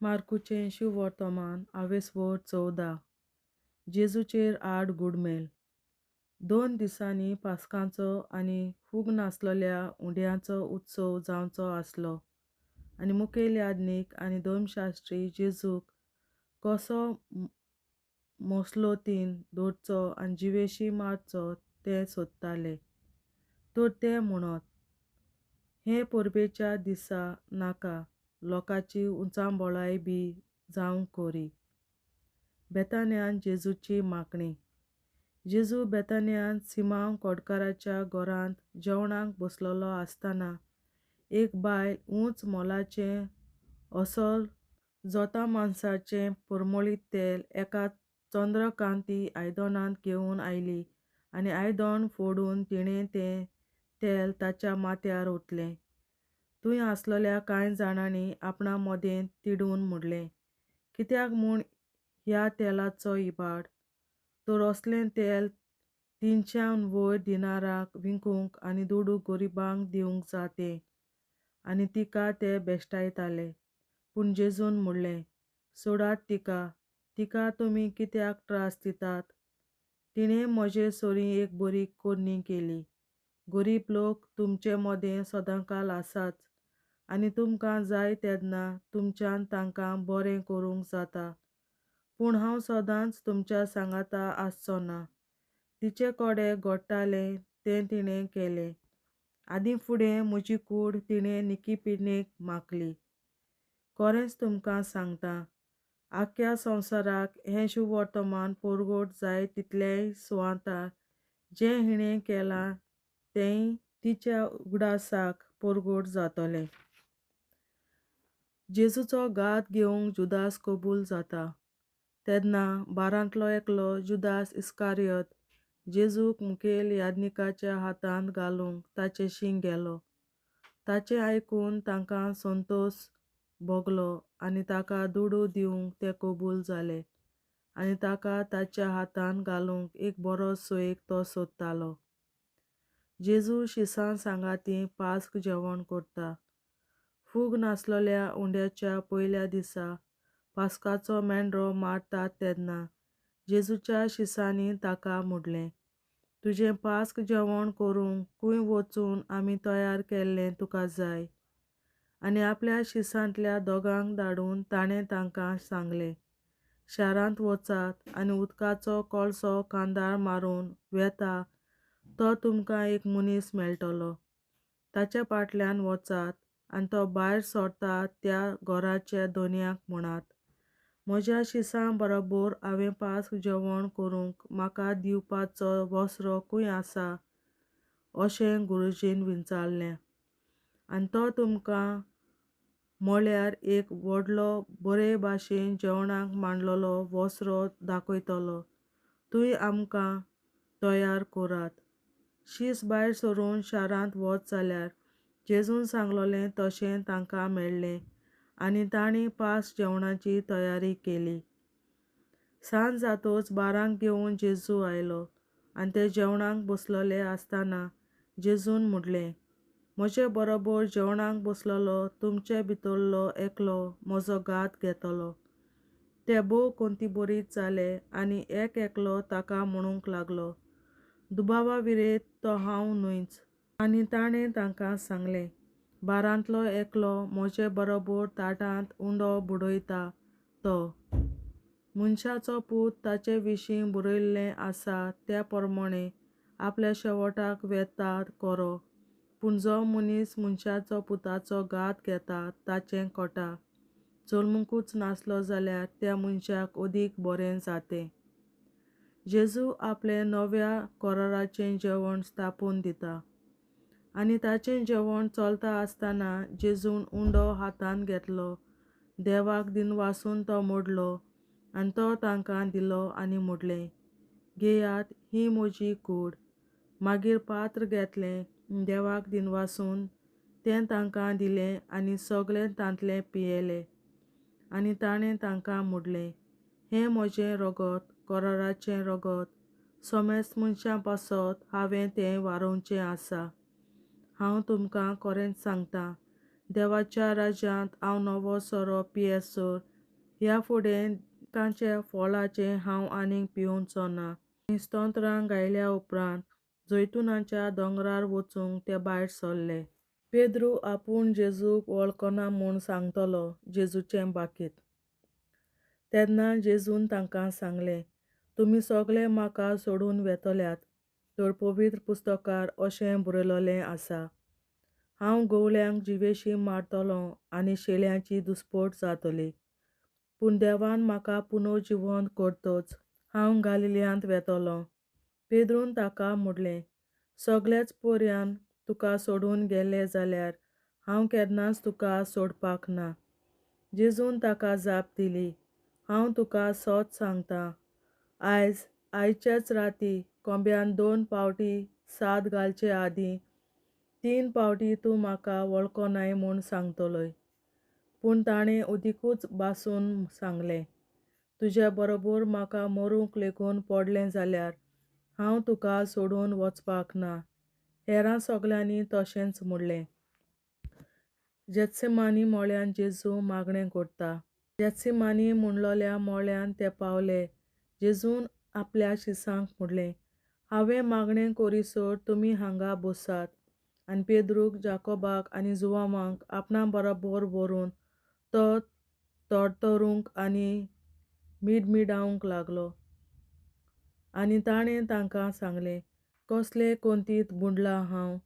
मार्कूचें शुभवर्तमान आवेसवड 14. जेजूचेर आड गुडमेल. 2 दिसांनी पास्कांचो आनी फूग नासलेल्या उंड्याचो उत्सव जावचो आसलो, आनी मुखेल याजनीक आनी धर्मशास्त्री जेजूक कसो मसलोतीन दवरचो आनी जिवेशी मारचो तें सोदताले. तर ते म्हणत, हे परबेच्या दिसा नाका, लोकांची उंचांबोळाय बी जावंक कोरी. बेतान्यान जेजूची मागणी. जेजू बेतान्यान सिमांव कोडकाराच्या घरांत जेवणाक बसलोलो आसतना एक बायल उंच मोलाचें अस्सल जोता मांसाचें परमळीत तेल एका चंद्रकांती आयदनांत घेवन आयली आनी आयदन फोडून तिणें तें तेल ताच्या माथ्यार ओतलें. थंय आसलेल्या कांय जाणांनी आपणा मदें तिडून म्हणलें, कित्याक म्हूण ह्या तेलाचो इबाड? तर असलें तेल 300 वयर दिनारांक विकूंक आनी दुडूक गरिबांक दिवंक जातें. आनी तिका ते बेश्टायताले. पूण जेजून म्हणलें, सोडात तिका तुमी कित्याक त्रास दितात? तिणें म्हजे सोरी एक बरी कोन्नी केली. गरीब लोक तुमचे मदें सदांकाल आसाच, आनी तुमकां जाय तेन्ना तुमच्यान तांकां बरें करूंक जाता. पूण हांव सदांच तुमच्या सांगाता आसचो ना. तिचे कोडे घोडटालें तें तिणें केलें. आदीं फुडें म्हजी कूड तिणें निकीपिणेक मागली. खरेंच तुमकां सांगता, आख्ख्या संवसाराक हें शुभवर्तमान परगट जाय तितलेय सुवातार जें हिणें केलां तेंय तिच्या उगडासाक परगट जातलें. जेजूचो घात घेवंक जुदास कबूल जाता. तेन्ना 12 एकलो जुदास इस्कारियोत जेजूक मुखेल याजनीकाच्या हातांत घालूंक ताचेशी गेलो. ताचें आयकून तांकां संतोश भोगलो आनी ताका दुडू दिवंक ते कबूल जाले, आनी ताका ताच्या हातांत घालूंक एक बरो सैक तो सोदतालो. जेजू शिसां सांगाती पास्क जेवण करता. फूग नासलेल्या उंड्याच्या पयल्या दिसा पास्काचो मेंढरो मारतात तेन्ना जेजूच्या शिसांनी ताका म्हणलें, तुजें पास्क जेवण करूंक खंय वचून आमी तयार केल्लें तुका जाय? आनी आपल्या शिसांतल्या दोगांक धाडून ताणें तांकां सांगलें, शारांत वचात आनी उदकाचो कळसो कांदार मारून वेता तो तुमकां एक मनीस मेळटलो. ताचे फाटल्यान वचात आनी तो भायर सरता त्या घराच्या धन्याक म्हणात, म्हज्या शिसां बरोबर हांवें पास्क जेवण करूंक म्हाका दिवपाचो वस्रो खंय आसा? अशें गुरुजीन विचारलें. आनी तो तुमकां म्हळ्यार एक व्हडलो बरे भाशेन जेवणाक मांडलोलो वस्रो दाखयतलो. थंय आमकां तयार करात. शीस भायर सरून शारांत वच जाल्यार जेजून सांगलोलें तशें तांकां मेळ्ळें आनी तांणी पास्क जेवणाची तयारी केली. सांज जातच 12 घेवन जेजू आयलो आनी ते जेवणाक बसलोले आसतना जेजून म्हणलें, म्हजे बरोबर जेवणाक बसलोलो तुमचे भितरलो एकलो म्हजो घात घेतलो. ते भोव कोंतीबरीत जाले आनी एक एकलो ताका म्हणूंक लागलो, दुबावाविरेत तो हांव न्हूच. आनी ताणें तांकां सांगलें, 12 एकलो म्हजे बरोबर ताटांत उंडो बुडयता तो. मनशाचो पूत ताचे विशीं बरयल्लें आसा त्या प्रमाणें आपल्या शेवटाक वेता खरो. पूण जो मनीस मनशाचो पुताचो घात घेता ताचें कोटा चलमूंकूच नासलो जाल्यार त्या मनशाक अदीक बरें जातें. जेजू आपलें नव्या कराराचें जेवण स्थापून दिता. आनी ताचें जेवण चलता आसतना जेजून उंडो हातांत घेतलो, देवाक दिनवासून तो मोडलो आनी तो तांकां दिलो आनी म्हणलें, घेयात ही म्हजी कूड. मागीर पात्र घेतलें, देवाक दिनवासून तें तांकां दिलें आनी सगळे तांतलें पियेले. आनी ताणें तांकां म्हणलें, हें म्हजें रगत, कराराचें रगत, समेस्त मनशां पासत हांवें तें वारोवचें आसा. हांव तुमकां खरेंच सांगतां, देवाच्या राज्यांत हांव नवो सोरो पियेसोर ह्या फुडें तांचे फळाचे हांव आनीक पिवचो ना. स्तोत्रां गायल्या उपरांत जैतुनाच्या दोंगरार वचूंक ते भायर सरले. पेद्रू आपूण जेजूक वळखना म्हूण सांगतलो जेजूचें बाकीत. तेन्ना जेजून तांकां सांगलें, तुमी सगळे म्हाका सोडून वेतल्यात, तर पवित्र पुस्तकार अशें बरयलोलें आसा, हांव गवल्यांक जिवेशी मारतलों आनी शेळ्यांची दुस्पट जातली. पूण देवान म्हाका पुनर्जिवंत करतच हांव गालिल्यांत वेतलों. पेद्रून ताका म्हणलें, सगळेच पर्यान तुका सोडून गेलें जाल्यार हांव केन्नाच तुका सोडपाक ना. जेजून ताका जाप दिली, हांव तुका सत सांगतां, आयचेच राती कोंब्यान 2 फावटी साद घालचे आदीं 3 फावटी तूं म्हाका वळखनाय म्हूण सांगतलोय. पूण ताणें उदीकूच भासून सांगलें, तुजे बरोबर म्हाका मरूंक लेगून पडलें जाल्यार हांव तुका सोडून वचपाक ना. हेरां सगळ्यांनी तशेंच म्हणलें. जेत्सेमानी मोळ्यान जेजू मागणें करता. जेत्सेमानी म्हणलोल्या मोळ्यान ते पावले. जेजून आपल्या शिसांक म्हणलें, हांवें मागणें करीसर तुमी हांगा बसात. आनी पेद्रूक, जाकोबाक आनी जुवामांक आपणा बरोबर व्हरून तो तडतरूंक आनी मिडमिडावंक लागलो. आनी ताणें तांकां सांगलें, कसले कोंतीत बुडलां हांव,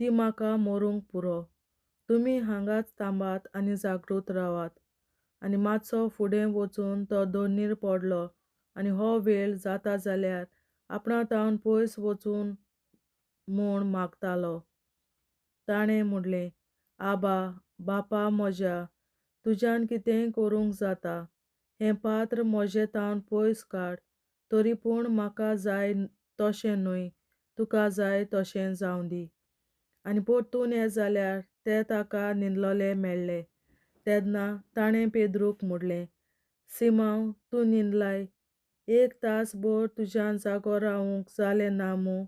ती म्हाका मरूंक पुरो. तुमी हांगाच थांबात आनी जागृत रावात. आनी मातसो फुडें वचून तो दोनीर पडलो आनी हो वेळ जाता जाल्यार आपणातावन पयस वचून म्हूण मागतालो. ताणें म्हणलें, आबा, बापा म्हज्या, तुज्यान कितेंय करूंक जाता. हें पात्र म्हजे तावन पयस काड. तरी पूण म्हाका जाय तशें न्हय, तुका जाय तशें जावं दी. आनी परतून येत जाल्यार ते ताका न्हिदलोले मेळ्ळे. तेन्ना ताणें पेद्रूक म्हणलें, सिमांव, तूं न्हिदलाय? 1 तासभर तुज्यान जागो रावूंक जालें ना मूं?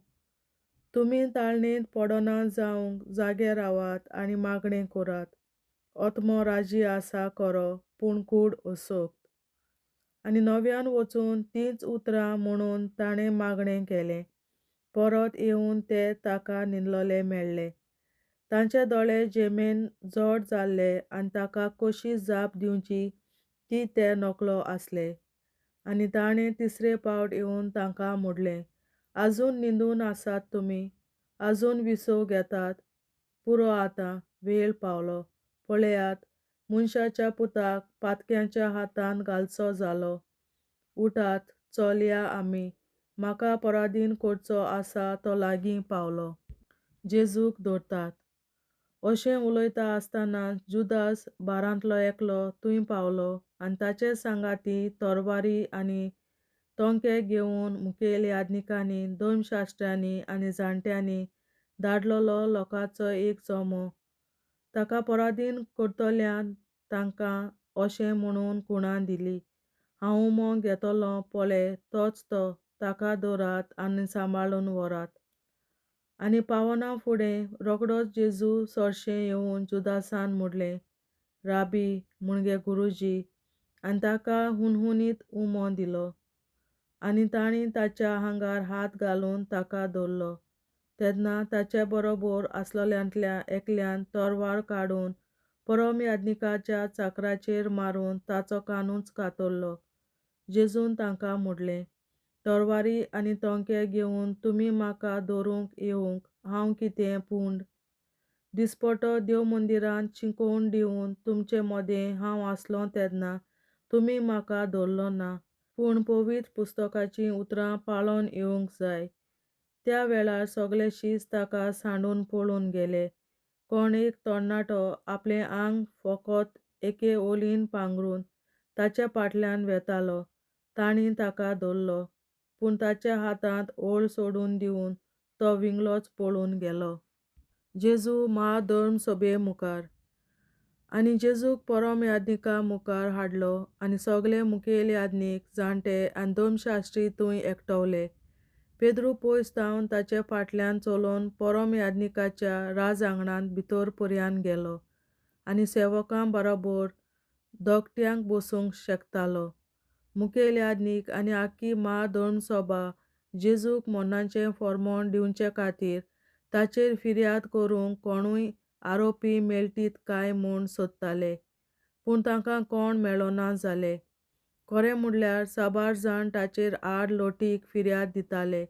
तुमी ताळणेंत पडना जावंक जागे रावात आनी मागणें करात. ओतमो राजी आसा खरो, पूण कूड अशोक्त. आनी नव्यान वचून तींच उतरां म्हणून ताणें मागणें केलें. परत येवन ते ताका न्हिदलोले मेळ्ळे. तांचे दोळे जेमेन जड जाल्ले आनी ताका कशी जाप दिवची ती ते नकळो आसले. आनी ताणें तिसरे फावट येवन तांकां म्हणलें, आजून न्हिदून आसात तुमी? आजून विसव घेतात? पुरो आतां, वेळ पावलो. पळयात, मनशाच्या पुताक पातक्यांच्या हातांत घालचो जालो. उठात, चलया आमी, म्हाका पराधीन करचो आसा तो लागीं पावलो. जेजूक धरतात. अशें उलयता आसतनाच जुदास, बारांतलो एकलो, थंय पावलो आनी ताचे सांगाती तरवारी आनी तोंके घेवन मुखेल याजकांनी, धर्मशास्त्रांनी आनी जाणट्यांनी धाडलोलो लोकांचो एक जमो. ताका पराधीन करतल्यान तांकां अशें म्हणून खुणां दिली, हांव उमो घेतलों पळय तोच तो, ताका धरात आनी सांबाळून व्हरात. आनी पावना फुडें रोखडोच जेजू चडशें येवन जुदासान म्हणलें, राबी, म्हणजे गुरुजी, आनी ताका हुनहुनीत उमो दिलो. आनी तांणी ताच्या आंगार हात घालून ताका धरलो. तेन्ना ताचे बरोबर आसलोल्यांतल्या एकल्यान तरवार काडून परम याजकाच्या चाकराचेर मारून ताचो कानूच कातरलो. जेजून तांकां म्हणलें, तरवारी आनी तोंके घेवन तुमी म्हाका धरूंक येवंक हांव कितें पूंड? दिसपटो देव मंदिरांत शिकोवन दिवन तुमचे मदें हांव आसलों तेन्ना तुमी म्हाका धरलो ना. पूण पवित्र पुस्तकाचीं उतरां पाळोवन येवंक जाय. त्या वेळार सगळे शीस ताका सांडून पळून गेले. कोण एक तरणाटो आपलें आंग फकत एके ओलीन पांघरून ताचे फाटल्यान वेतालो. तांणी ताका धरलो, पूण ताच्या हातांत ओळ सोडून दिवन तो विंगलोच पळून गेलो. जेजू महाधर्मसभे मुखार. आनी जेजूक परम याजका मुखार हाडलो आनी सगळे मुखेल याजक, जाणटे आनी धर्मशास्त्री थंय एकठावले. पेद्रू पयस धांवन ताचे फाटल्यान चलोन परम याजकाच्या राज आंगणांत भितर पर्यान गेलो. आनी सेवकां बरोबर दोगट्यांक बसूंक शकतालो. मुखेल यादनीक आनी आख्खी महाधर्म सभा जेजूक मरणाचें फर्मोण दिवचे खातीर ताचेर फिर्याद करूंक कोणूय आरोपी मेळटीत काय म्हूण सोदताले, पूण तांकां कोण मेळना जाले. खरें म्हणल्यार साबार जाण ताचेर आड लोटीक फिर्याद दिताले,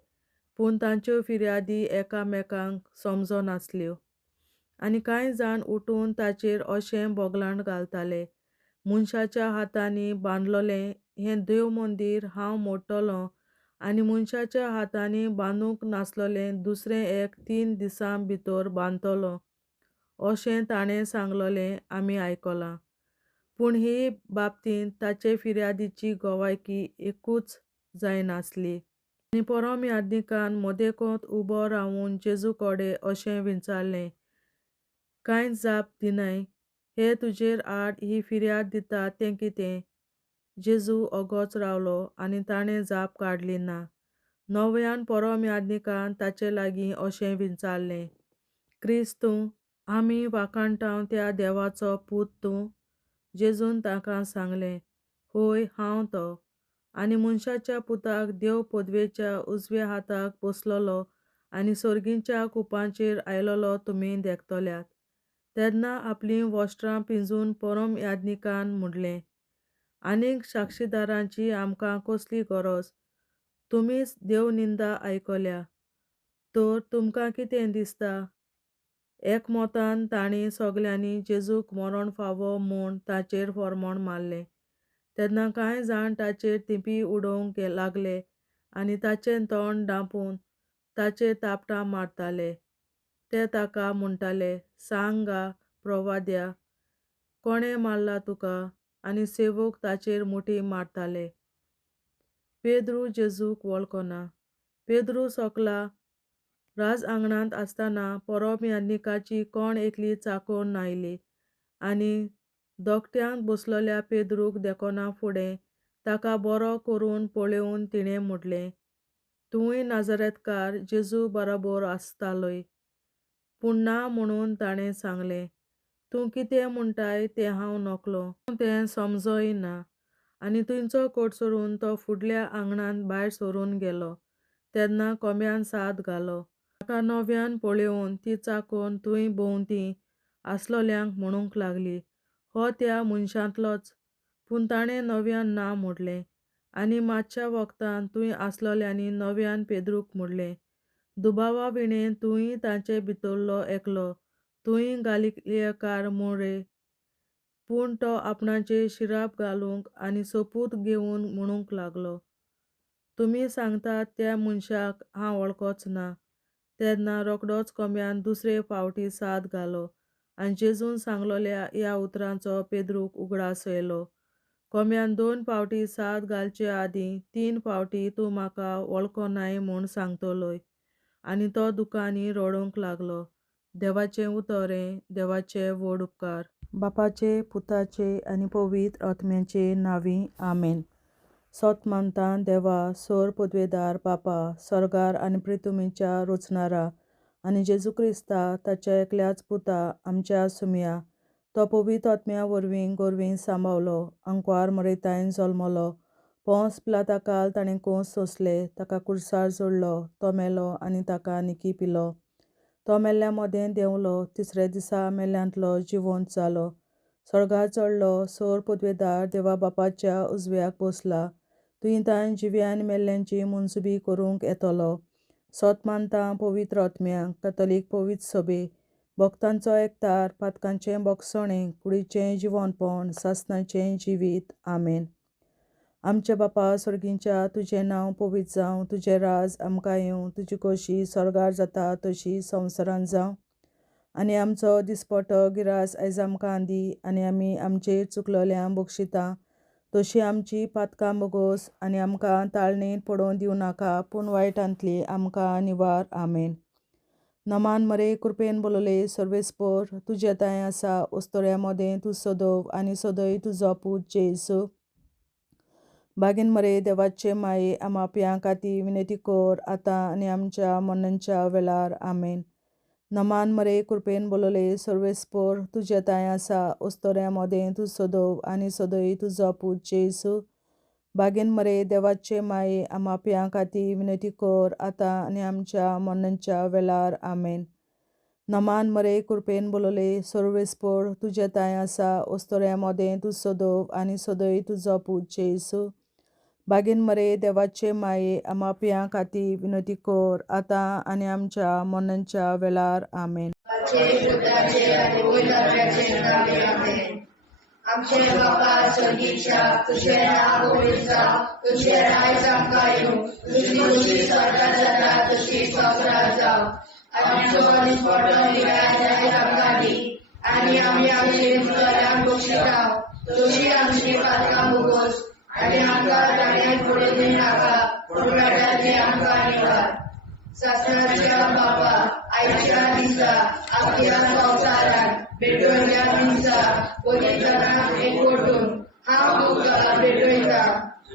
पूण तांच्यो फिर्यादी एकामेकांक समजनासल्यो. आनी कांय जाण उठून ताचेर अशें बोगलाण घालताले, मनशाच्या हातांनी बांदलोलें हें देव मंदीर हांव मोडटलों आनी मनशाच्या हातांनी बांदूंक नासलोलें दुसरें एक 3 दिसां भितर बांदतलों अशें ताणें सांगलोलें आमी आयकलां. पूण हे बाबतींत ताचे फिर्यादीची गोवायकी एकूच जायनासली. आनी परम यादनिकान मदेकोंत उबो रावून जेजू कडेन अशें विचारलें, कांयच जाप दिनाय, हे तुजेर आड ही फिर्याद दितात तें कितें? जेजू ओगोच रावलो आनी ताणें जाप काडली ना. नव्यान परम यादनिकान ताचे लागीं अशें विचारलें, क्रिस्त तूं? आमी वाखाणटाव त्या देवाचो पूत तूं? जेजून ताका सांगलें, होय हांव तो. आनी मनशाच्या पुताक देव पदवेच्या उजव्या हाताक बसलोलो आनी सर्गीच्या कुपांचेर आयलोलो तुमी देगतल्यात. तेन्ना आपलीं वस्त्रां पिंजून परम यादनिकान म्हणलें, आनीक साक्षीदारांची आमकां कसली गरज? तुमीच देवनिंदा आयकल्या, तर तुमकां कितें दिसता? एकमतान तांणी सगल्यांनी जेजूक मरण फावो म्हूण ताचेर फर्मोण मारलें. तेन्ना कांय जाण ताचेर थिंपी उडोवंक लागले आनी ताचें तोंड धांपून ताचेर तापटां मारताले. ते ताका म्हणटाले, सांग गा प्रवाद्या, कोणें मारला तुका? आनी सेवक ताचेर मुठी मारताले. पेद्रू जेजूक वळखना. पेद्रू सकला राज आंगणांत आसतना परम यादनिकाची कोण एकली चाकोन आयली आनी दोगट्यांक बसलोल्या पेद्रूक देखोना फुडें ताका बरो करून पळोवन तिणें म्हणलें, तूंय नाजरेतकार जेजू बरोबर आसतालोय. पूण ना म्हणून ताणें सांगलें, तूं कितें म्हणटाय तें हांव नकलों. हांव तें समजोय ना. आनी थंयचो कोट सोडून तो फुडल्या आंगणांत भायर सरून गेलो. तेन्ना कोंब्यान साद घालो. ताका नव्यान पळोवन ती चाकोन थंय भोंवतणी आसलोल्यांक म्हणूंक लागली, हो त्या मनशांतलोच. पूण ताणें नव्यान ना म्हणलें. आनी मातशा वगतान थंय आसलोल्यांनी नव्यान पेद्रूक म्हणलें, दुबावा विणें तूंय तांचे भितरलो एकलो, तूंय गालिलियकार म्हूण रे. पूण तो आपणाचेर शिराप घालूंक आनी सोपूत घेवन म्हणूंक लागलो, तुमी सांगतात त्या मनशाक हांव वळखच ना. तेन्ना रोखडोच कोंब्यान दुसरे फावटी साद घालो आनी जेजून सांगलोल्या ह्या उतरांचो पेद्रूक उगडास येयलो. कोंब्यान 2 फावटी साद घालचे आदीं 3 फावटी तूं म्हाका वळखनाय म्हूण सांगतलोय. आनी तो दुखांनी रडूंक लागलो. देवाचें उतोरें, देवाचे व्हड उपकार. बापाचे, पुताचे आनी पवित्र आत्म्याचे नांवीं आमेन. सोत मानतां देवा, सोर पदवेदार बापा, सर्गार आनी पृथ्वीच्या रचणारा आनी जेजू क्रिस्ता ताच्या एकल्याच पुता आमच्या सुमया, तो पवित्र आत्म्या वरवीं गोरवीं सांबावलो, अंकवार मरयतायन जल्मलो, पोंस पिलाताकाल ताणें कोंस सोंसले, ताका कुर्सार जोडलो, तो मेलो आनी ताका निकी पिलो. तो मेल्ल्या मोदें देंवलो, तिसऱ्या दिसा मेल्ल्यांतलो जिवंत जालो, सर्गार चडलो, सोर पदवेदार देवा बापाच्या उजव्याक बसला, थंय तांय जिवी आनी मेल्ल्यांची मनसुबी करूंक येतलो. सोत मानतां पवित्र आत्म्यांक, कातोलीक पवित्र सभे, भक्तांचो एकठार, पातकांचें भोगसणें, कुडीचें जिवंतपण, सासणाचें जिवीत. आमेन. आमचे बापा सर्गीच्या, तुजें नांव पवित्र जावं, तुजें राज आमकां येवं, तुजी खोशी स्वर्गार जाता तशी संवसारांत जावं. आनी आमचो दिसपटो गिरास आयज आमकां दी, आनी आमी आमचेर चुकलोल्यांक बक्षिता तशी आमची पातकां बोगोस, आनी आमकां ताळणेंत पडोवं दिवं नाका, पूण वायटांतली आमकां निवार. आमेन. नमान मरे, कृपेन बोलोले, सर्वेस्पर, तुजे ताय आसा, उस्तोऱ्या मोदें तूं सदव आनी सदय तुजो पूत जेसू. बागीन मरे, देवाचे माये, आमाप्यां खातीर विनंती कर, आतां आनी आमच्या मरणाच्या वेळार. आमेन. नमान मरे कृपेन बोलले सर्वेस्पोर तुझे ताय आसा ओस्तोऱ्यामध्ये तू सोदोव आणि सोदोई तुझो पूत जेसू बागेन मरे देवाचे माये आमाप्यां खातीर विनंती कर आता आणि आमच्या मरणाच्या वेळार आमेन. नमान मरे कृपेन बोलले सर्वेस्पोर तुझे ताय आसा ओस्तोऱ्यामध्ये तू सोदोव आणि सोदोई तुझो पूत जेसू बागेन मरे देवाचे माये आमाप्यां खातीर विनंती कर आता आणि आमच्या मरणाच्या वेळार आमेन. आमचे बाबा स्वर्गीच्या तुझे नाव होईल जावं, तुझे राज्य आमकां येवं, तुझी खुशी स्वर्गात जाता तशी संवसारात जावं. आमचो दिसपट्टो निराय आमकां दी आनी आमी आमचे मुखारांक बक्षितांव, तुझी आमची पातकां भोगोस आनी आमकां दाण्यात पडूं दिनाका, पूण वाटाची आमकां निवार. सासणाच्या बाबा आयच्या दिसा आपल्या संवसारात भेटवयल्या दिसा पवित्रांक एकवटून हांव तुका भेटयता.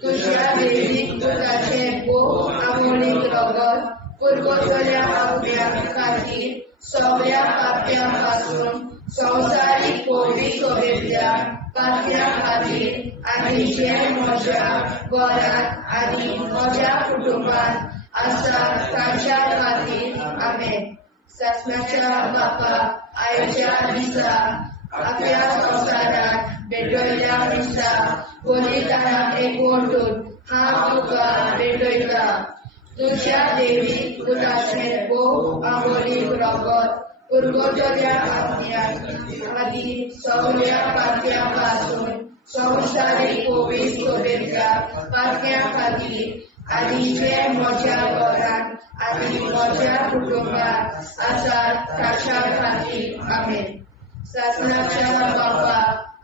तुझ्या देवीक पुताचे भोव आमोणीक रगत पुरगोतल्या आपल्या खातीर सगळ्या पाप्यां पासून संवसारीक पवित्र सोबेतल्या पाप्यां खातीर आनी जे म्हज्या घरांत आनी म्हज्या कुटुंबांत आसा तांच्या खातीर आमेन. सासणाच्या बापा आयच्या दिसा आपल्या संवसारात भेटयल्या दिसा बलिदानाक एकवटून हांव तुका भेटयता. तुझ्या देवीक पुताचे भोव आमोणीक रगत पुरगोटल्या आपल्या खातीर सगळ्या पाप्यां पासून संवसारीक पवित्र सोबेतल्या पाप्यां खातीर आनी जे म्हज्या घरांत आनी म्हज्या कुटुंबांत आसात तांच्या खातीर आमेन. सासणाच्या बापा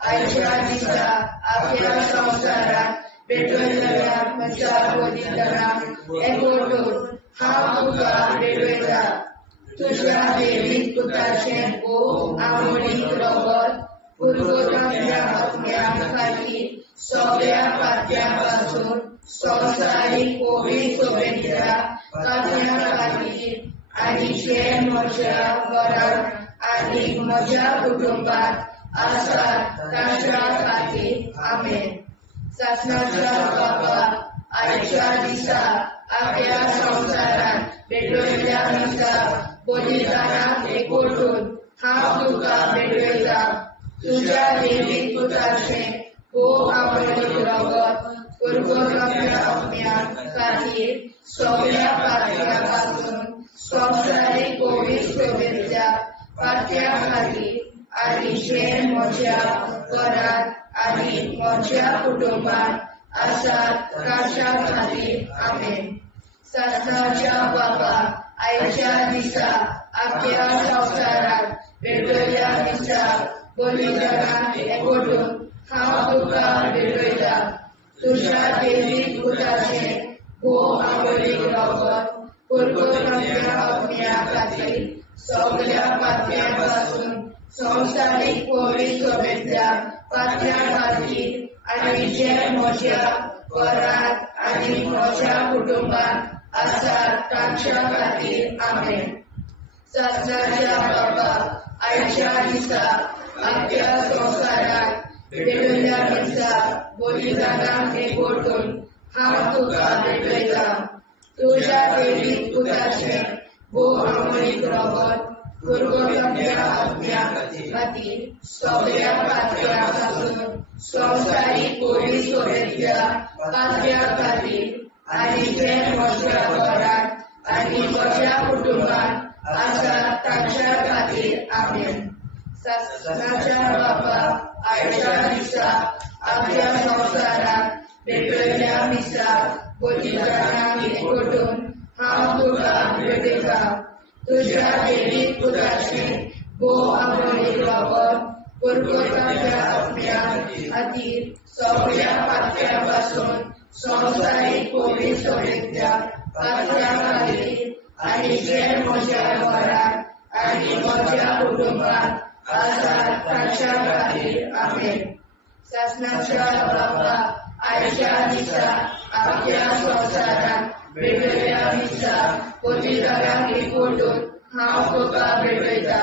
आयच्या दिसा आपल्या संवसारात भेटयल्या म्हज्या बलिदानाक एकवटून हांव तुका भेटयता. तुझ्या देवीक पुताचे भोव आमोणीक रगत पुरगोटल्या आपल्या खातीर सगळ्या पाप्यां पासून संवसारीक पवित्र सोबेतल्या पाप्यां खातीर आनी जे म्हज्या घरांत आनी म्हज्या कुटुंबांत आसात तांच्या खातीर आमेन. सासणाच्या बापा आयच्या दिसा आपल्या संवसारात भेटयल्या दिसा बलिदानाक एकवटून हांव तुका भेटयता. तुझ्या देवीक पुताचे भोव आमोणीक रगत पुरगोटल्या आपल्या खातीर सगळ्या पाप्यां पासून संवसारीक पवित्र सोबेतल्या पाप्यां खातीर आनी जे म्हज्या घरांत आनी म्हज्या कुटुंबांत आसात तांच्या खातीर आमेन. सासणाच्या बापा आयच्या दिसा आपल्या संवसारात भेटयल्या दिसा बलिदानाक एकवटून हांव तुका भेटयता. तुझ्या देवीक पुताचे भोव आमोणीक रगत पुरगोटल्या आपल्या खातीर सगळ्या पाप्यां पासून संवसारीक पवित्र सोबेतल्या पाप्यां खातीर आनी जे म्हज्या घरांत आनी म्हज्या कुटुंबांत आसात तांच्या खातीर आमेन. सासणाच्या बापा आयच्या दिसा आपल्या संवसारात भेटयल्या दिसा बलिदानाक एकवटून हांव तुका भेटयता. तुझ्या देवीक पुताचे भोव आमोणीक रगत पुरगोटल्या आपल्या खातीर सगळ्या पाप्यां पासून संवसारीक पवित्र सोबेतल्या पाप्यां खातीर आनी जे म्हज्या घरांत आनी म्हज्या कुटुंबांत आसात तांच्या खातीर आमेन. सासणाच्या बापा आयच्या दिसा आपल्या संवसारात भेटयल्या दिसा बलिदानाक एकवटून हांव तुका भेटयता. तुझ्या देवीक पुताचे भोव आमोणीक रगत पुरगोटल्या आपल्या खातीर सगळ्या पाप्यां पासून संवसारीक पवित्र सोबेतल्या पाप्यां खातीर आनी जे म्हज्या घरांत आनी म्हज्या कुटुंबांत आसात तांच्या खातीर आमेन. सासणाच्या बापा आयच्या दिसा आपल्या संवसारात भेटयल्या दिसा बलिदानाक एकवटून हांव तुका भेटयता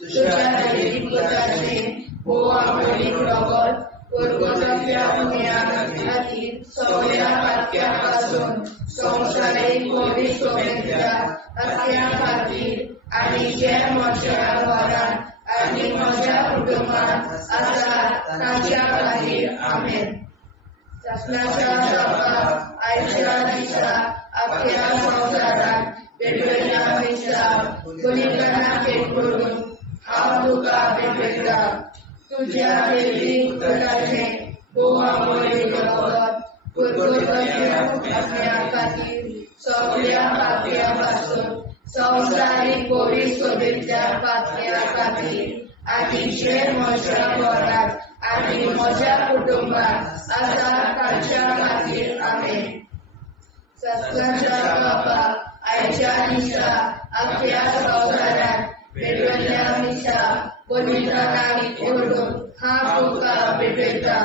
तुज्या दैवीक पुताचें आमोलीक रगत वर्गोतल्या पुण्याक खातीर सगळ्या पातक्यां पासून संवसारीक पवित्र सभेंतल्या पातक्यां खातीर आनी जे म्हज्या घरांत आनी म्हज्या कुटुंबांत आसात तांच्या खातीर आमेन. शासनाच्या बापाक आयच्या दिसा आख्या संवसारांत भेटयल्या दिसा बलिदानाक एक करून हांव तुका भेटयता तुज्या दैवीक पुताचें अमोलीक रगत वर्गोतल्या पुण्यां खातीर सगळ्या पातक्यां पासून संवसारीक पवित्र सभेंतल्या पातक्यां खातीर आनी जे म्हज्या घरांत आनी म्हज्या कुटुंबांत आसात तांच्या खातीर आमेन. शासनाच्या बापाक आयच्या दिसा आख्या संवसारांत भेटयल्या दिसा बलिदानाक करून हांव तुका भेटयता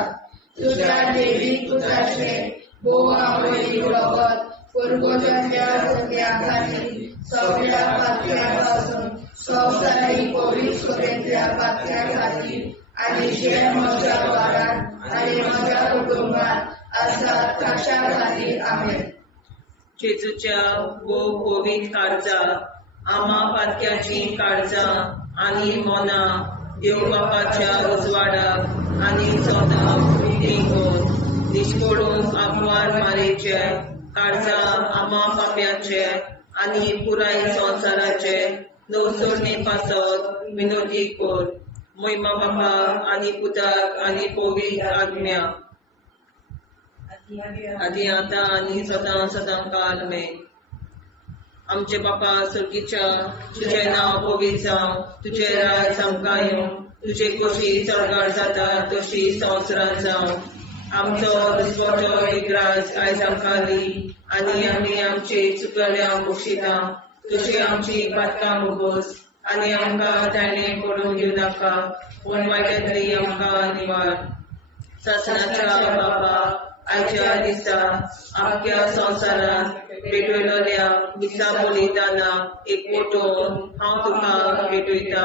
तुज्या दैवीक पुताचें अमोलीक रगत वर्गोतल्या पुण्यां खातीर सगळ्या पातक्यां पासून संवसारीक पवित्र सभेंतल्या पातक्यां खातीर आनी जे म्हज्या घरांत आनी म्हज्या कुटुंबांत आसात तांच्या खातीर आमेन. जेजूच्या पवित्र काळजा आमा पातक्याची काळजां आनी मनां देव बापाच्या उजवाडाक आनी सदांच देखून निश्कोडून आग्वार मारेचे काळजा आमा पाप्याचे आनी पुराय संवसाराचे नवसोडणे पासत विनोदी कोर महिमा बापा आनी पुताक आनी पवित्र आज्ञा आदी आतां आनी सदां सदां काल आमेन. आमचे बापा सुर्गीच्या तुजें नांव पवित्र जावं तुजें राज आमकां येवं तुजे कशी चडगाड जाता तशी संवसारांत जावं आमचो दिसवटो विग्रास आयज आमकां दी आनी आमी आमचे चुकल्यांक बक्षिता तशी आमची पातकां मुगोस आनी आमकां ताणें पडूंक दिवं नाका पूण वायटांतली आमकां निवार. शासनाच्या बापा आयच्या दिसा आख्या संवसारांत भेटयलोल्या दिसा बलिदानाक एक पोटोवन हांव तुका भेटयता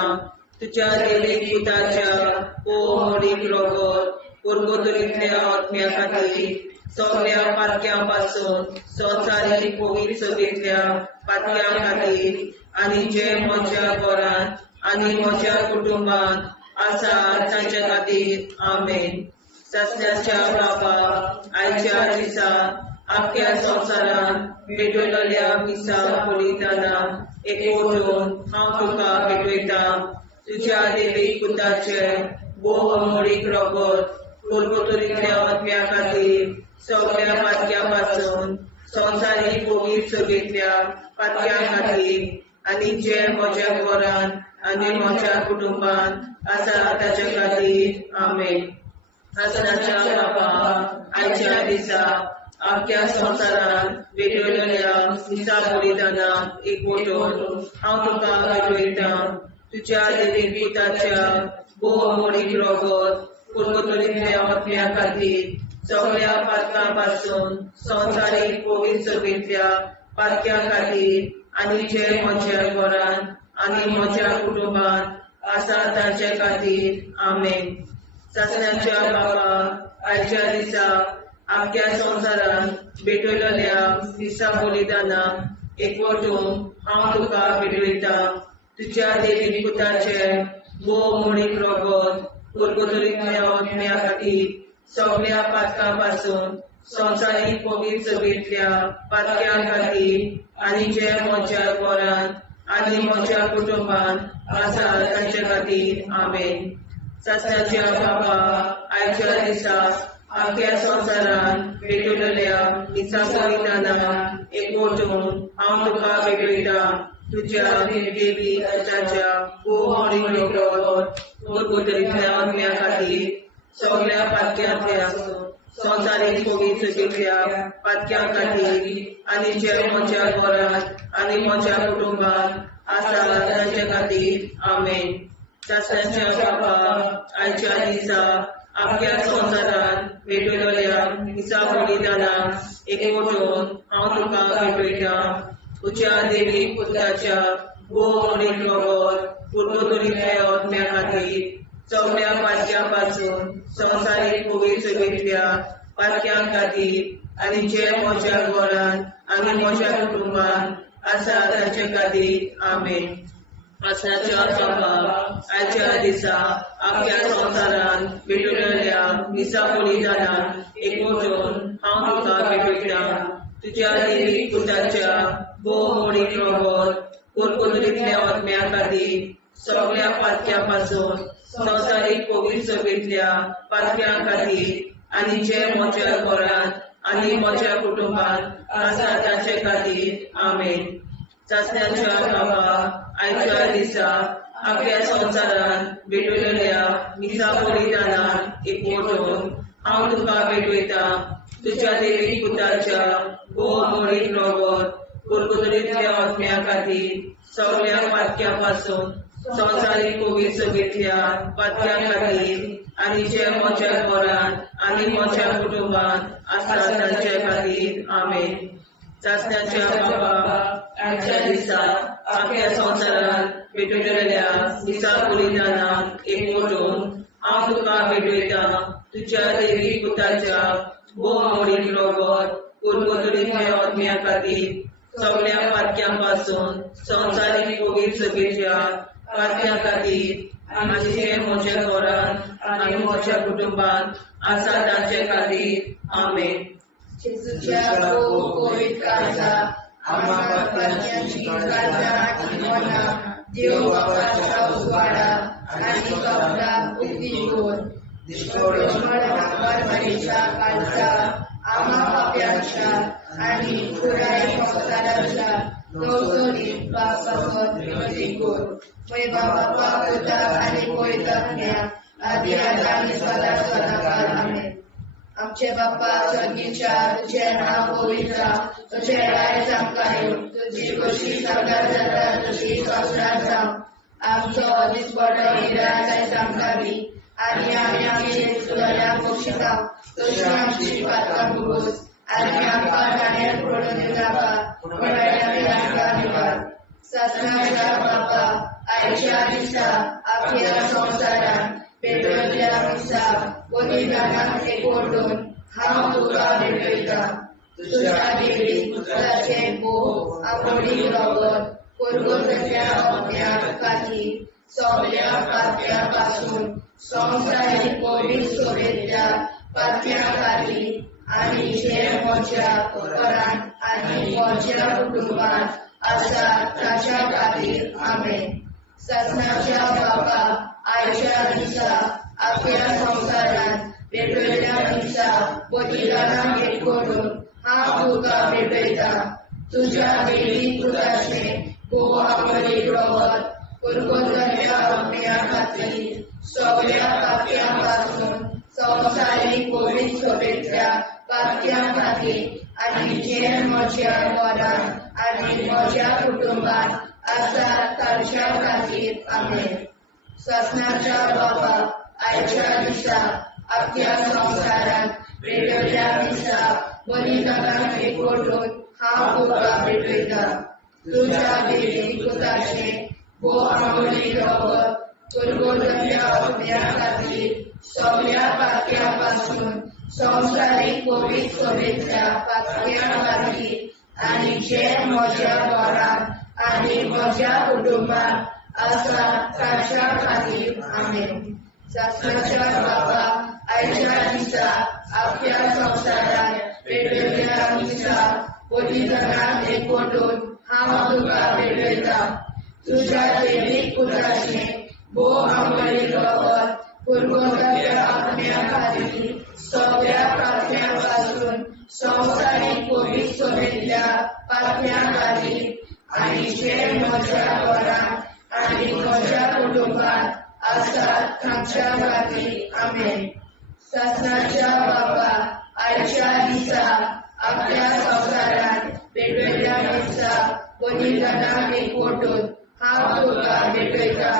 तुज्या दैवीक पुताच्या अमोलीक रगत वर्गोतल्या आत्म्या खातीर सगळ्या पातक्यां पासून संवसारीक पवित्र सभेंतल्या पातक्यां खातीर आनी जे म्हज्या घरांत आनी म्हज्या कुटुंबांत आसात तांच्या खातीर आमेन. शासनाच्या बापा आयच्या दिसा आख्या संवसारांत भेटयलोल्या दिसा बलिदानाक एक पोटोवन हांव तुका भेटयता तुज्या दैवीक पुताचें अमोलीक रगत वर्गोतल्या आत्म्या खातीर सगळ्या पातक्यां पासून संवसारीक पवित्र सभेंतल्या पातक्यां खातीर आनी जे म्हज्या घरांत आनी म्हज्या कुटुंबांत आसात तांच्या खातीर आमेन. शासनाच्या बापा आयच्या दिसा आख्या संवसारांत भेटयलोल्या दिसा बलिदानाक एक पोटोवन हांव तुका भेटयता तुज्या दैवीक पुताच्या अमोलीक रगत वर्गोतल्या आत्म्या खातीर सगळ्या पातकां पासून संवसारीक पवित्र सभेंतल्या पातक्यां खातीर आनी जे म्हज्या घरांत आनी म्हज्या कुटुंबांत आसात तांच्या खातीर आमेन. शासनाच्या बापा आयच्या दिसा आख्या संवसारांत भेटयलोल्या दिसा बलिदानाक एक पोटोवन हांव तुका भेटयता तुज्या दैवीक पुताचें अमोलीक रगत वर्गोतल्या आत्म्या खातीर सगळ्या पातकां पासून संवसारीक पवित्र सभेंतल्या पातक्यां खातीर आनी जे म्हज्या घरांत आनी म्हज्या कुटुंबांत आसात तांच्या खातीर आमेन. शासनाच्या बापा आयच्या दिसा आख्या संवसारांत भेटयलोल्या दिसा बलिदानाक एक पोटोवन हांव तुका भेटयता तुज्या दैवीक पुताच्या अमोलीक रगत वर्गोतल्या आत्म्या खातीर सगळ्या पातक्यांतल्या संवसारीक पवित्र सभेंतल्या पातक्यां खातीर आनी जे म्हज्या घरांत आनी म्हज्या कुटुंबांत आसात तांच्या खातीर आमेन. शासनाच्या बापा आयच्या दिसा आख्या संवसारांत भेटयलोल्या दिसा बलिदानाक एक पोटोवन हांव तुका भेटयता तुज्या दैवीक पुताच्या भोव मोडीक रगत पुर्तुरीतल्या आत्म्या खातीर सगळ्या पातक्यां पासून संवसारीक पवित्र सभेंतल्या पातक्यां खातीर आनी जे म्हज्या घरांत आनी म्हज्या कुटुंबांत आसा ताचे खातीर आमेन. आसनाच्या बाबा आयच्या दिसा आख्या संवसारांत भेटलेल्या दिसा बलिदानांत एकवटून हांव तुका भेटयता. तुज्या देवीक पुताच्या भोव मोडीक रगत पुर्तुरीतल्या आत्म्या खातीर सगळ्या पातक्यां पासून संवसारीक पवित्र सभेंतल्या पातक्यां खातीर आनी जे म्हज्या घरांत आनी म्हज्या कुटुंबांत आसा ताचे खातीर आमेन. चाचण्याच्या बाबा आयच्या दिसा आख्या संवसारांत भेटलेल्या दिसा बलिदानांत एकवटून हांव तुका भेटयता. तुज्या देवीक पुताच्या भोव मोडीक रगत पुर्तुरीतल्या आत्म्या खातीर सगळ्या पातक्यां पासून संवसारीक पवित्र सभेंतल्या पातक्यां खातीर आनी जे म्हज्या घरांत आनी म्हज्या कुटुंबांत आसा ताचे खातीर आमेन. चाचण्याच्या बाबा आयच्या दिसा आख्या संवसारांत भेटलेल्या दिसा बलिदानांत एकवटून हांव तुका भेटयता. तुज्या देवीक पुताच्या भोव मोडीक रगत पुर्तुरीतल्या आत्म्या खातीर सगळ्या पातक्यां पासून संवसारीक पवित्र सभेच्या पातक्यां खातीर आनी जे म्हज्या घरांत आनी म्हज्या कुटुंबांत आसा ताचे खातीर आमेन. जेजूच्या पवित्र काळजा आम्हा पातकांची काळजा आनी मना देव बापाच्या उजवाडा आनी कपडा उक्ती कर. परमेच्या काळजा आम्हा पाप्यांच्या आनी पुराय संवसाराच्या नवसरीत पापावर विनंती कर. पै बाबा पुता आनी पवित्रात्म्या आदी आनी सदा सदाकाळ आमेन. आमचे बाप्पा स्वर्गीच्या तुझे नाव पवित्र तुझे राय आमकां येवं. तुजी कशी सगळ्यात जाता तशी संवसारांत जावं. आमचो दिसपडो हिराय आमकां दी आनी आमी आमचे सुदाऱ्याक बक्षिसां. तशी आमची पातकां भोगोस आनी आमकां गाण्यार पडून नाका पूण आमकां निवार. ससनाच्या बाप्पा आयच्या दिसा आख्या संवसारांत भेटलेल्या दिसा बलिदानांत एकवटून हांव तुका भेटयता. तुज्या देवीक पुताचे भोव मोडीक रगत पुर्तुरीतल्या आत्म्या खातीर सगळ्या पातक्यां पासून संवसारीक पवित्र सभेंतल्या पातक्यां खातीर आनी जे म्हज्या घरांत आनी म्हज्या कुटुंबांत आसा ताच्या खातीर आमेन. ससनाच्या बाबा आयच्या दिसा आख्या संवसारांत भेटलेल्या दिसा बलिदानांत एकवटून हांव तुका भेटयता. तुज्या देवीक पुताचे भोव मोडीक रगत पुर्तुरीतल्या आत्म्या खातीर सगळ्या पातक्यां पासून संवसारीक पवित्र सभेंतल्या पातक्यां खातीर आनी जे म्हज्या घरांत आनी म्हज्या कुटुंबांत आसा ताच्या खातीर आमेन. ससनाच्या बाबा आयच्या दिसा आख्या संवसारांत भेटलेल्या दिसा बलिदानांत एकवटून हांव तुका भेटयता. तुज्या देवीक पुताचे भोव मोडीक रगत पुर्तुरीतल्या आत्म्या खातीर सगळ्या पातक्यां पासून संवसारीक पवित्र सभेंतल्या पातक्यां खातीर आनी जे म्हज्या घरांत आनी म्हज्या कुटुंबांत आसा ताच्या खातीर आमेन. ससनाच्या बाबा आयच्या दिसा आख्या संवसारांत भेटलेल्या दिसा बलिदानांत एकवटून हांव तुका भेटयता. तुज्या देवीक पुताचे भोव मोडीक रगत पुर्तुरीतल्या आत्म्या खातीर सगळ्या पातक्यां पासून संवसारीक पवित्र सभेंतल्या पातक्यां खातीर आनी जे म्हज्या घरांत आनी म्हज्या कुटुंबांत आसा ताच्या खातीर आमेन. ससनाच्या बाबा आयच्या दिसा आख्या संवसारांत भेटलेल्या दिसा बलिदानांत एकवटून हांव तुका भेटयता.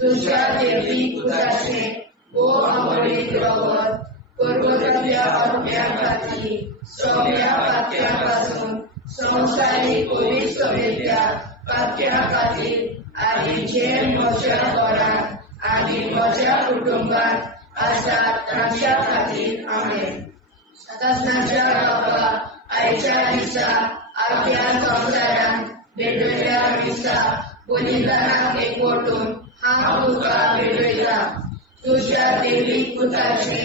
तुज्या देवीक पुताचे भोव मोडीक रगत पुर्तुरीतल्या आत्म्या खातीर सगळ्या पातक्यां पासून संवसारीक पवित्र सभेंतल्या पातक्या खातीर आनी जे म्हज्या घरांत आनी म्हज्या कुटुंबात आसात तांच्या खातीर आमेन. सतनाच्या बाबा आयच्या दिसा आख्या संवसारांत वेगवेगळ्या दिसा बलिदानाक एकवटून हांव तुका भेटयता. तुज्या देवीक पुताचे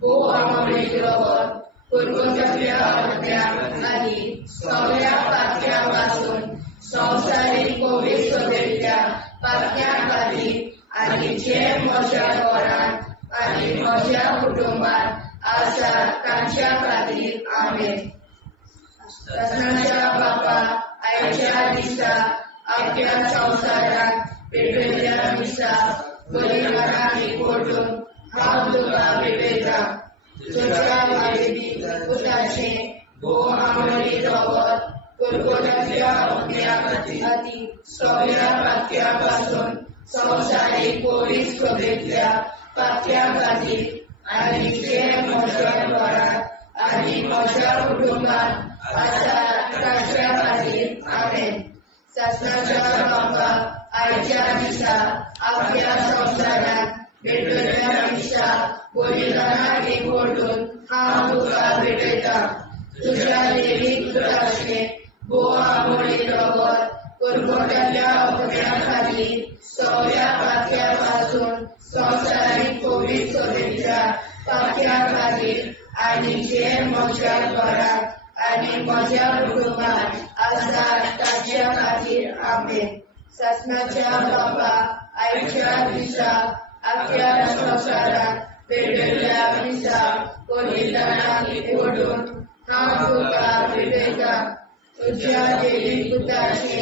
भोव अमोलीक रगत कुरकुरच्या आत्म्याक आनी सगळ्या पातक्या पासून संवसारीक पवित्रतेच्या पातक्या खातीर आनी जे म्हज्या घरांत आनी म्हज्या कुटुंबात आसात तांच्या खातीर आमेन. सतनाच्या बाबा आयच्या दिसा आख्या संवसारांत वेगवेगळ्या दिसा बलिदानाक एकवटून हांव तुका भेटयता. तुज्या देवीक पुताचे भोव अमोलीक रगत कुरकुरच्या आत्म्या खातीर सगळ्या पातक्या पासून संवसारीक पवित्रतेच्या पातक्या खातीर आनी जे म्हज्या घरांत आनी म्हज्या कुटुंबात आसात तांच्या खातीर आमेन. सतनाच्या बाबा आयच्या दिसा आख्या संवसारांत वेगवेगळ्या दिसा बलिदानाक एकवटून हांव तुका भेटयता. तुज्या देवीक पुताचे भोव अमोलीक रगत कुरकुरच्या आत्म्या खातीर सगळ्या पातक्या पासून संवसारीक पवित्रतेच्या पातक्या खातीर आनी जे म्हज्या घरांत आनी म्हज्या कुटुंबात आसात तांच्या खातीर आमेन. सतनाच्या बाबा आयच्या दिसा आख्या संवसारांत वेगवेगळ्या दिसा बलिदानाक एकवटून हांव तुका भेटयता. तुज्या देवीक पुताचे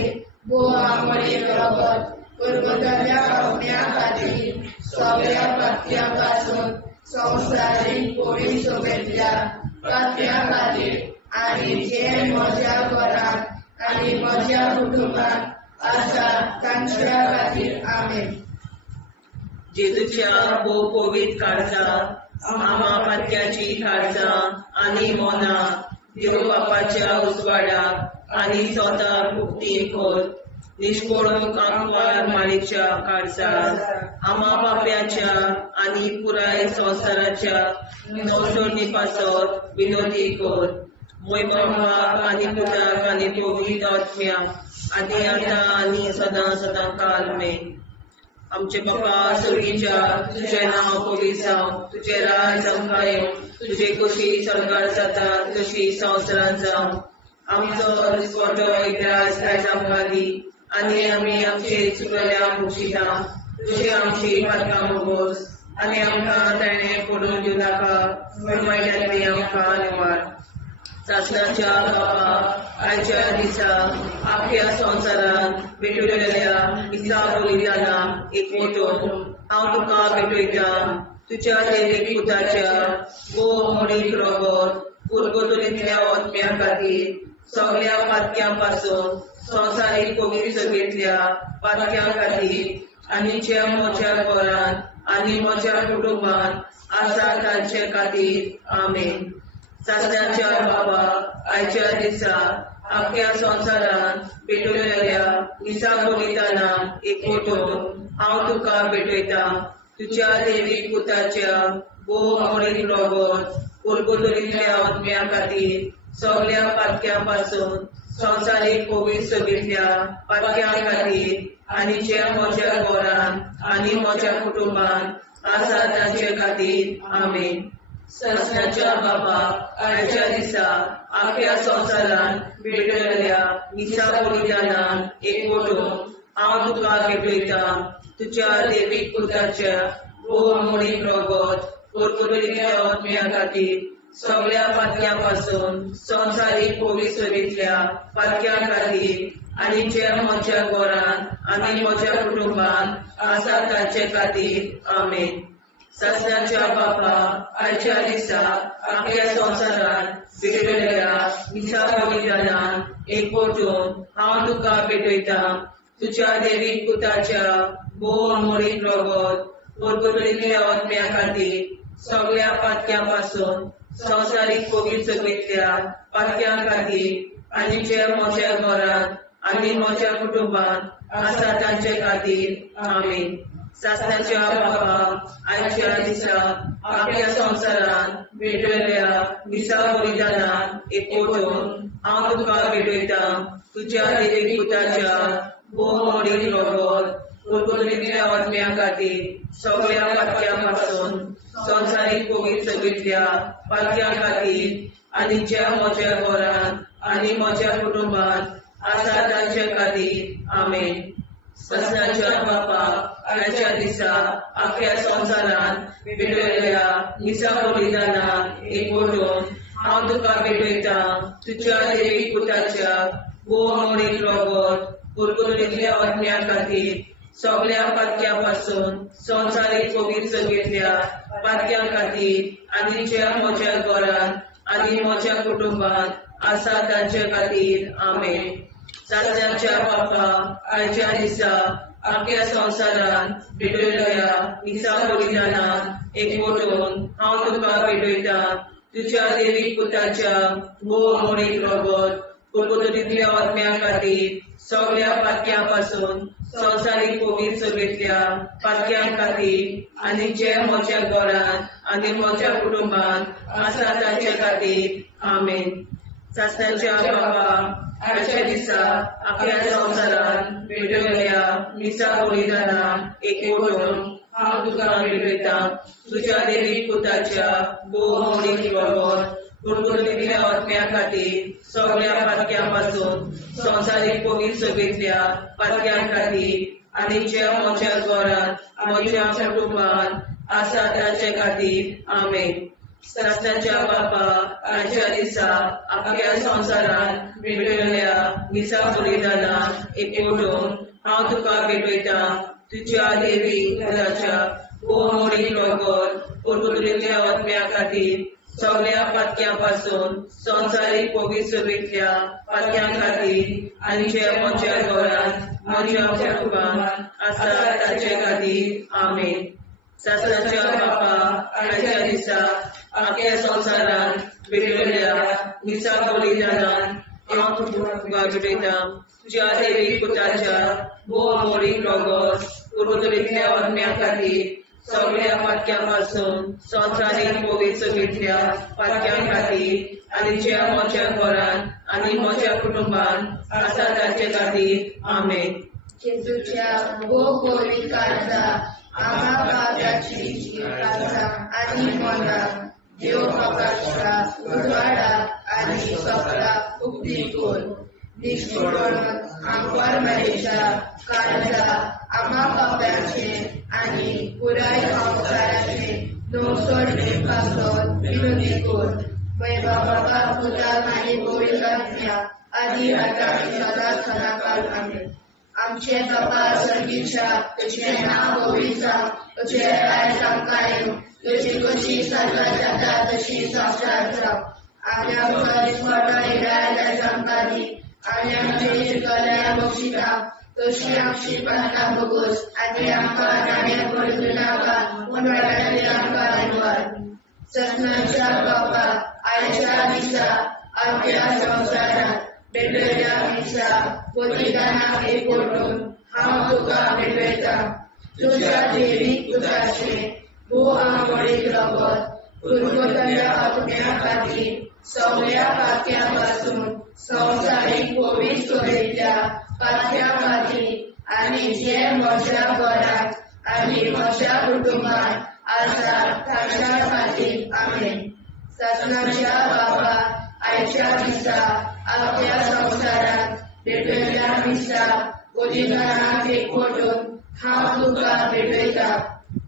भोव अमोलीक रगत कुरकुरच्या आत्म्या खातीर सगळ्या पातक्या पासून संवसारीक पवित्रतेच्या पातक्या खातीर आनी जे म्हज्या घरांत आनी म्हज्या कुटुंबात आसात तांच्या खातीर आमेन. जेजूच्या भोव पवित्र काळजां आमा पातक्याची काळजां आनी मोना देव बापाच्या उजवाडाक आनी स्वता मुक्ती कर. निष्पळूक आंकवार माळेच्या काळजां आमा बाप्याच्या आनी पुराय संवसाराच्या नवसोडणी पासत विनोदी कर. मोय बापाक आनी पुताक आनी पवित्र आत्म्याक आदी आतां आनी सदां सदां काल मेन. आमचे बापा स्वर्गीच्या तुझे नाव पवित्र जावं. तुझे राज आमकां येवं. तुझे कशी स्वर्गार जाता तशी संवसारांत जावं. आमचो दिसवटो एकदांच आयज आमकां दी आनी आमी आमचे चुकल्यांक मुक्षिता. तुझे आमची पातकां मोगोस आनी आमकां ताणें पडून दिवं नाका पूण वायटांतली आमकां निवार. सतनाच्या बाबा आयच्या दिसा आख्या संवसारांत भेटलेल्या दिसा बलिदानाक एकवटून हांव तुका भेटयता. तुज्या देवीक पुताच्या भोव अमोलीक रगत कुरकुरतेच्या आत्म्या खातीर सगळ्या पातक्यां पासून संवसारीक पवित्रतेच्या पातक्या खातीर आनी जे म्हज्या घरांत आनी म्हज्या कुटुंबात आसा तांचे खातीर आमेन. सतनाच्या बाबा आयच्या दिसा आख्या संवसारांत भेटलेल्या दिसा बलिदानाक एकवटून हांव तुका भेटयता. तुज्या देवीक पुताच्या भोव अमोलीक रगत कुरकुरतेच्या आत्म्या खातीर सगळ्या पातक्या पासून संवसारीक पवित्रतेच्या पातक्या खातीर आनी जे म्हज्या घरांत आनी म्हज्या कुटुंबात आसा तांचे खातीर आमेन. सतनाच्या बाबा आयच्या दिसा आख्या संवसारांत भेटलेल्या दिसा बलिदानाक एकवटून हांव तुका भेटयता. तुज्या देवीक पुताच्या भोव अमोलीक रगत कुरकुरतेच्या आत्म्या खातीर सगळ्या पातक्या पासून संवसारीक पवित्रतेच्या पातक्या खातीर आनी जे म्हज्या घरांत आनी म्हज्या कुटुंबात आसा तांचे खातीर आमेन. सतनाच्या बाबा आयच्या दिसा आख्या संवसारांत भेटलेल्या दिसा बलिदानाक एकवटून हांव तुका भेटयता. तुज्या देवीक पुताच्या भोव अमोलीक रगत कुरकुरतेच्या आत्म्या खातीर सगळ्या पातक्या पासून संवसारीक पवित्रतेच्या पातक्या खातीर आनी जे म्हज्या घरांत आनी म्हज्या कुटुंबात आसा तांचे खातीर आमेन. सासणाच्या बाबा आयच्या दिसा आपल्या संवसारान भेटयल्या दिसा बलिदानान एकवटून हांव तुका भेटयता तुज्या देवीक पुताच्या भोवमोडीक रगत कुरकुरीतल्या आत्म्या खातीर सगळ्या पातक्यां पासून संवसारीक कोवीड सगळीतल्या पातक्यां खातीर आनी ज्या म्हज्या घरान आनी म्हज्या कुटुंबात आसा तांचे खातीर आमेन. सासणाच्या बापाक आयच्या दिसा आख्या संवसारान भेटयल्या दिसा बलिदानान एकवटून हांव तुका भेटयता तुज्या देवीक पुताच्या भोवमोडीक रगत कुरकुरीतल्या आत्म्या खातीर सगळ्या पातक्यां पासून संवसारीक कोवीड सगळीतल्या पातक्यां खातीर आनी ज्या म्हज्या घरान आनी म्हज्या कुटुंबात आसा तांचे खातीर आमेन. सासणाच्या बापा आयच्या दिसा आख्या संवसारान भेटयल्या दिसा बलिदानान एकवटून हांव तुका भेटयता तुज्या देवीक पुताच्या भोवमोडीक रगत कुरकुरीतल्या आत्म्या खातीर सगळ्या पातक्यां पासून संवसारीक कोवीड सगळीतल्या पातक्यां खातीर आनी जे म्हज्या घरान आनी म्हज्या कुटुंबात आसा तांचे खातीर आमेन. सासणाच्या बाबा आयच्या दिसा आख्या संवसारान भेटयल्या दिसा बलिदानान एकवटून हांव तुका भेटयता तुज्या देवीक पुताच्या भोवमोडीक रगत कुरकुरीतल्या आत्म्या खातीर सगळ्या पातक्यां पासून संवसारीक कोवीड सगळीतल्या पातक्यां खातीर आनी ज्या म्हज्या घरान म्हज्या कुटुंबात आसा तांचे खातीर आमेन. सासणाच्या बापा आयच्या दिसा आख्या संवसारान भेटयल्या दिसा बलिदानान एकवटून हांव तुका भेटयता तुज्या देवीक पुताच्या भोवमोडीक रगत कुरकुरीतल्या आत्म्या खातीर सगळ्या पातक्यां पासून संवसारीक कोवीड सगळीतल्या पातक्यां खातीर आनी जे म्हज्या घरान म्हज्या कुटुंबात आसा तांचे खातीर आमेन. सासणाच्या बापा आयच्या दिसा आख्या संवसारान भेटयल्या दिसा बलिदानान हांव तुका भेटयता तुज्या देवीक पुताच्या भोवमोडीक रगत कुरकुरीतल्या आत्म्या खातीर सगळ्या पातक्यां पासून संवसारीक कोवीड सगळीतल्या पातक्यां खातीर आनी ज्या म्हज्या घरान आनी म्हज्या कुटुंबात आसा तांचे खातीर आमेन. जेजूच्या कोवीड काळजा आम्हा पापाची काळजा आनी मना देव बापाच्या उजवाडा आनी सगळा मुक्ती कोर निष्ठुरण आमवर मेरेच्या काळजा आम्हा पापाचे आनी पुराय संवसाराचे नवसोडणे पासून विनोदी कोर वैभव बाबा पुता आनी कोवीड काळजा आदी आता सदा सदाकाळ आमेन. आमचे बाबा सर्गीच्या तुझे नाव होईचा तुझे राय सांगायो तुझी कशी सर्व जाता तशी संसार जाव आम्ही आमच्या स्मरण रायला सांगाली आम्ही आमचे शिकल्या बक्षिता तशी आमची प्रार्थना बघूस आणि आमका नाण्या पडू नाका उन्हाळ्यात आमका अनवर. ससनाच्या बाबा आयच्या दिसा आमच्या संसारात भेटयल्या दिसा बलिदानाक एकवटून हांव तुका भेटयता तुज्या देवीक पुताचे भोवमोडीक रगत कुरकुरीतल्या आत्म्या खातीर सगळ्या पातक्यां पासून संवसारीक कोवीड सगळीतल्या पातक्यां खातीर आनी जे म्हज्या घरात आनी म्हज्या कुटुंबात आसा तांच्या खातीर आमेन. सासणाच्या बाबा आयच्या दिसा आख्या संवसारात भेटयल्या दिसा बलिदानाक एकवटून हांव तुका भेटयता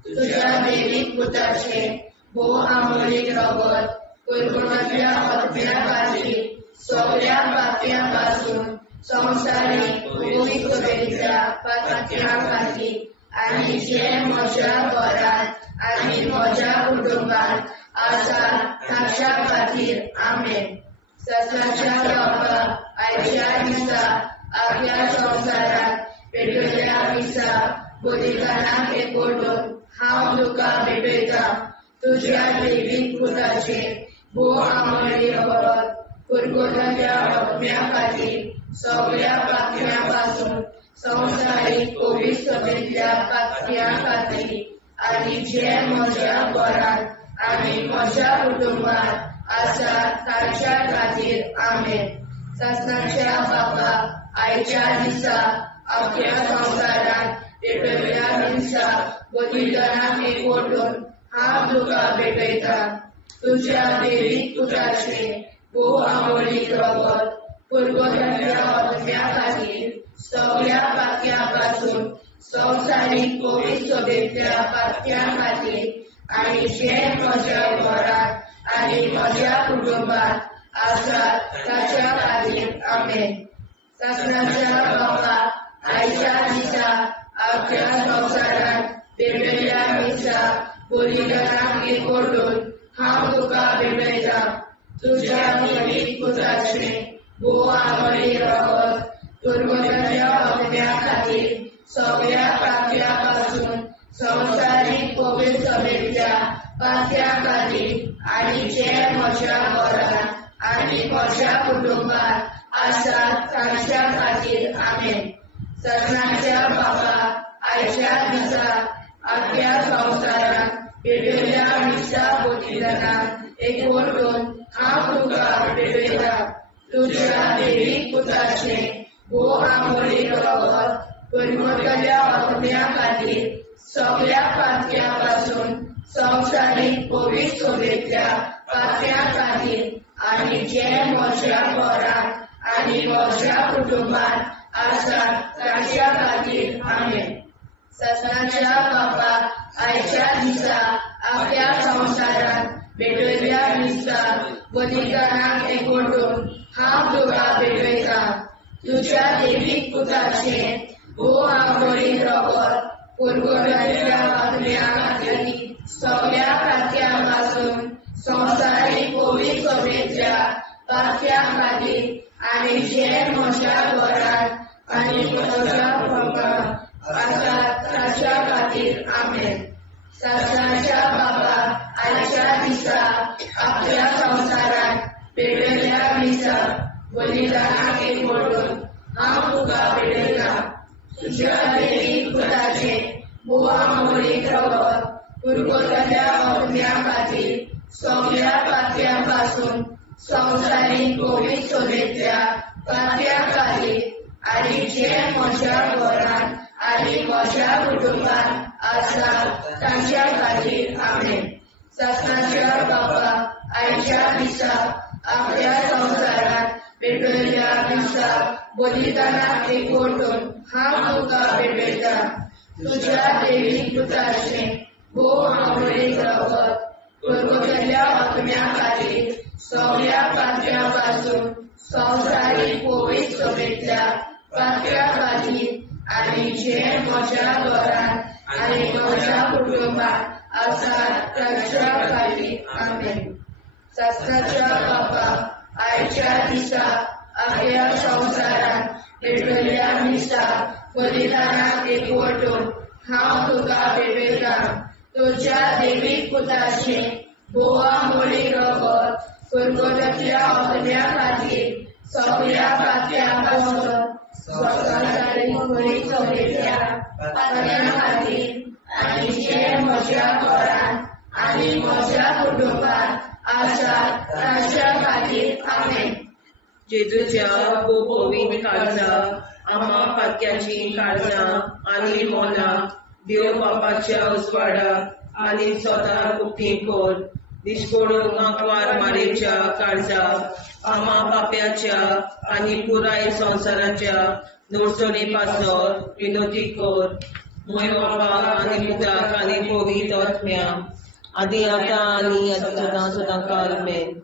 तुज्या देवीक पुताचे भोवमोडीक रगत कुरकुरीतल्या आत्म्या खातीर सगळ्या पातक्यां पासून संवसारीक कोवीड सगळीतल्या पातक्यां खातीर आनी जे म्हज्या घरात आनी म्हज्या कुटुंबात आसा तांच्या खातीर आमेन. सासणाच्या बाबा आयच्या दिसा आख्या संवसारात भेटयल्या दिसा बलिदानाक एकवटून हांव तुका भेटयता तुज्या देवीक पुताचे भोवमोडीक रगत कुरकुरीतल्या आत्म्या खातीर सगळ्या पातळ्यांपासून संवसारीक पवित्रतेंतल्या पातळ्यां खातीर आनी जे म्हज्या घरांत आनी म्हज्या कुटुंबांत आसा तांच्या खातीर आमेन. सासणाच्या बापा, आयच्या दिसा अख्ख्या संवसारांत पेटयल्ल्या दिसा बलिदानाक एकवटून हांव तुका भेटयता. तुज्या देवीक पुताचे भोव आमोलीक रगत पुरगोट्याच्या आत्म्या खातीर सगळ्या पातळ्यांपासून संवसारीक पवित्रतेंतल्या पातळ्यां खातीर आनी जे म्हज्या घरांत आनी म्हज्या कुटुंबांत आसात ताच्या खातीर आमेन. सासणाच्या बापा, आयच्या दिसा अख्ख्या संवसारांत पेटयल्ल्या दिसा बलिदानाक एकवटून हांव तुका भेटयता. तुज्या देवीक पुताचे भोव आमोलीक रगत पुरगोट्याच्या आत्म्या खातीर सगळ्या पातळ्यांपासून संवसारीक पवित्रतेंतल्या पातळ्यां खातीर आनी जे म्हज्या घरांत आनी म्हज्या कुटुंबांत आसात तांच्या खातीर आमेन. सासणाच्या बापा, आयच्या दिसा अख्ख्या संवसारांत पेटयल्ल्या दिसा बलिदानाक एकवटून हांव तुका भेटयता. तुज्या देवीक पुताचे भोव आमोलीक रगत पुरगोट्याच्या आत्म्या खातीर सगळ्या पातळ्यांपासून संवसारीक पवित्रतेंतल्या पातळ्यां खातीर आनी जे म्हज्या घरांत आनी म्हज्या कुटुंबांत आसात तांच्या खातीर आमेन. सासणाच्या बापा, आयच्या दिसा अख्ख्या संवसारांत पेटयल्ल्या दिसा बलिदानाक एकवटून हांव तुका भेटयता. तुज्या देवीक पुताचे भोव आमोलीक रगत पुरगोट्याच्या आत्म्या खातीर सगळ्या पातळ्यांपासून संवसारीक पवित्रतेंतल्या पातळ्यां खातीर आनी जे म्हज्या घरांत आनी म्हज्या कुटुंबांत आसात ताच्या खातीर आमेन. सासणाच्या बापा, आयच्या दिसा अख्ख्या संवसारांत पेटयल्ल्या दिसा बलिदानाक एकवटून हांव तुका भेटयता. तुज्या देवीक पुताचे भोव आमोलीक रगत पुरगोट्याच्या आत्म्या खातीर सगळ्या पातळ्यांपासून संवसारीक पवित्रतेंतल्या पातळ्यां खातीर आनी जे म्हज्या घरांत आनी म्हज्या कुटुंबांत आसात तांच्या खातीर आमेन. सासणाच्या बापा, आयच्या दिसा अख्ख्या संवसारांत पेटयल्ल्या दिसा बलिदानाक एकवटून हांव तुका भेटयता. तुज्या देवीक पुताचे भोव आमोलीक रगत पुरगोट्याच्या आत्म्या खातीर सगळ्या पातळ्यांपासून संवसारीक पवित्रतेंतल्या पातळ्यां खातीर आनी जे म्हज्या घरांत आनी म्हज्या कुटुंबांत आसात तांच्या खातीर आमेन. सासणाच्या बापा, आयच्या दिसा अख्ख्या संवसारांत पेटयल्ल्या दिसा बलिदानाक एकवटून हांव तुका भेटयता. तुज्या देवीक पुताचे भोव आमोलीक रगत पुरगोट्याच्या आत्म्या खातीर सगळ्या पातळ्यांपासून संवसारीक पवित्रतेंतल्या पातळ्यां खातीर आनी जे म्हज्या घरांत आनी म्हज्या कुटुंबांत आसात तांच्या खातीर आमेन. जेजूच्या पवित्र काळजां, आम्हा पातक्याची काळजां आनी मोलां देव बापाच्या उजवाडाक आनी स्वता उक्ती कोर. दिसपडून आंकवार मारेच्या काळजाक आम्हा पाप्याच्या आनी पुराय संवसाराच्या नोडचणी पासर विनोदी कोर. मोय बापा आनी पुताक आनी पवित्र आत्म्या आदी आतां आनी सदां सदां काल आमेन.